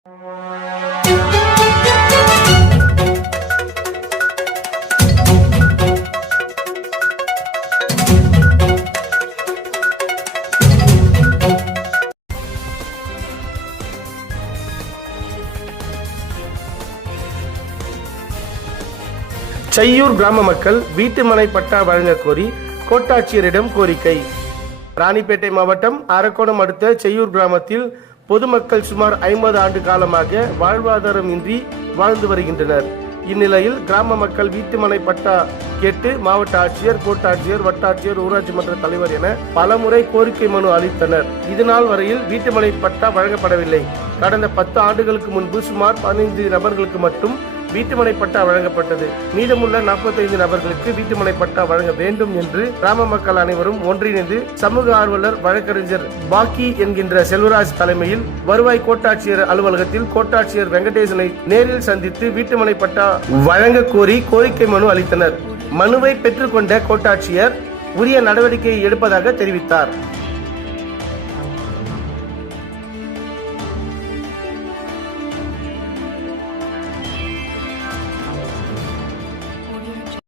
செய்யூர் கிராம மக்கள் வீட்டுமனை பட்டா வழங்க கோரி கோட்டாட்சியரிடம் கோரிக்கை. ராணிப்பேட்டை மாவட்டம் அரக்கோணம் அடுத்த செய்யூர் கிராமத்தில் பொதுமக்கள் சுமார் 50 ஆண்டு காலமாக வாழ்வாதாரம் இன்றி வாழ்ந்து வருகின்றனர். இந்நிலையில் கிராம மக்கள் வீட்டுமனை பட்டா கேட்டு மாவட்ட ஆட்சியர், கோட்டாட்சியர், வட்டாட்சியர், ஊராட்சி மன்ற தலைவர் என பலமுறை கோரிக்கை மனு அளித்தனர். இதுநாள் வரையில் வீட்டுமனை பட்டா வழங்கப்படவில்லை. கடந்த 10 ஆண்டுகளுக்கு முன்பு சுமார் 15 நபர்களுக்கு மட்டும் வீட்டுமனை பட்டா வழங்கப்பட்டது. மீதமுள்ள 45 நபர்களுக்கு வீட்டுமனை பட்டா வழங்க வேண்டும் என்று கிராம மக்கள் அனைவரும் ஒன்றிணைந்து சமூக ஆர்வலர் வழக்கறிஞர் பாக்கி என்கின்ற செல்வராஜ் தலைமையில் வருவாய் கோட்டாட்சியர் அலுவலகத்தில் கோட்டாட்சியர் வெங்கடேசனை நேரில் சந்தித்து வீட்டுமனை பட்டா வழங்க கோரி கோரிக்கை மனு அளித்தனர். மனுவை பெற்றுக்கொண்ட கோட்டாட்சியர் உரிய நடவடிக்கை எடுப்பதாக தெரிவித்தார்.